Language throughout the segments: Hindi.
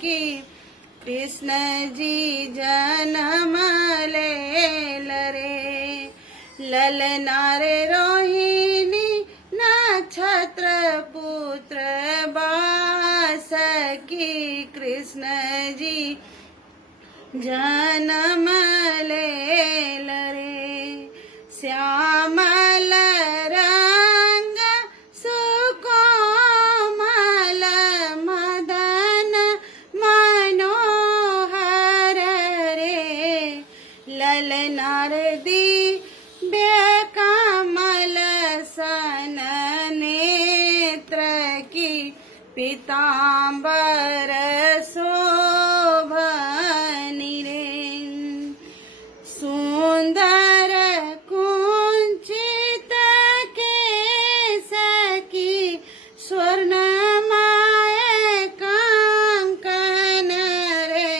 की कृष्ण जी जन्म लेल रे। ललना रे रोहिणी नक्षत्र पुत्र बास की कृष्ण जी जन्म लेल रे। श्यामल रंग सुकोमल मदन मनोहर रे। ललना रे दिव्य कमल सन नेत्र की पीतांबर शोभनी रे। सुंदर कुंचित केस की स्वर्णमय कंकन रे।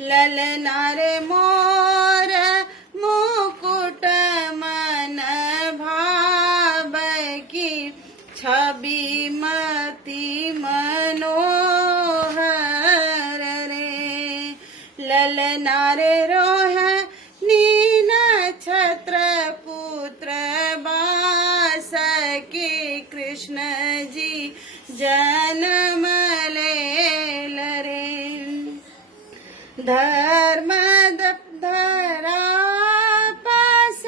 ललना रे मोर मुकुट मन भाव की छवि मति मनोहर रे। ललना रे रोहिणी नक्षत्र पुत्र बास की कृष्ण जी जन्म लेल रे। धर्म धरा पास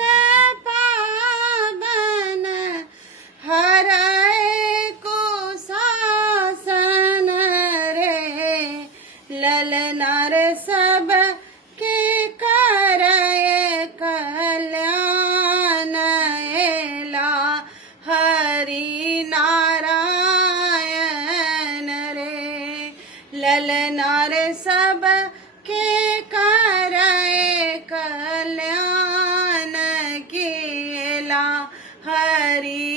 पावन हरै कुशासन रे। ललना रे सब के करे कल्याण एला हरि नारायण रे। ललना रे सब के करे कल्याण केला हरि